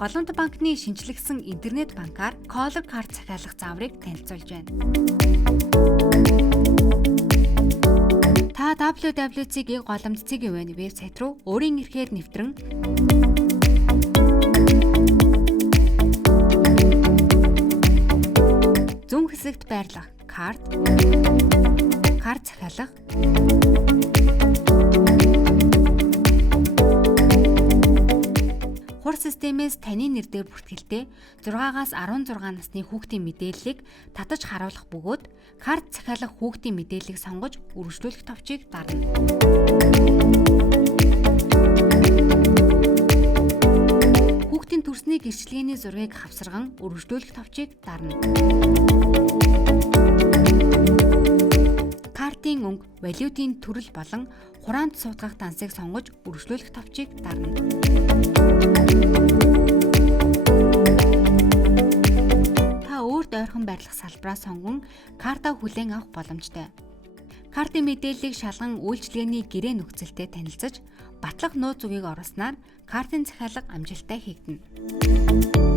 Голомт банкны шинжлэхсэн интернет банкар Color Card захиалах зааврыг танилцуулж байна. Та www.cg голомт.cg вебсайт руу өөрийн эрхээр нэвтрэн зүүн хэсэгт байрлах карт захиалах, хур системээс таны нэрээр бүртгэлтэй 6-аас 16 насны хүүхдийн мэдээллийг татаж харуулах бөгөөд карт захиалах хүүхдийн мэдээллийг сонгож үргэлжлүүлэх товчийг дарна. Хүүхдийн төрсний гэрчлэгээний зургийг хавсарган үргэлжлүүлэх товчийг дарна. Картын өнгө, валютын төрөл болон хураанд суудгах дансыг сонгож үргэлжлүүлэх товчийг дарна. Та өөрт ойрхон байрлах салбараа сонгон картаа хүлээн авах боломжтой. Картын мэдээллийг шалган үйлчилгээний гэрээ нөхцөлтэй танилцаж, батлах нууц үгийг оруулснаар картын захиалга амжилттай хийгдэнэ.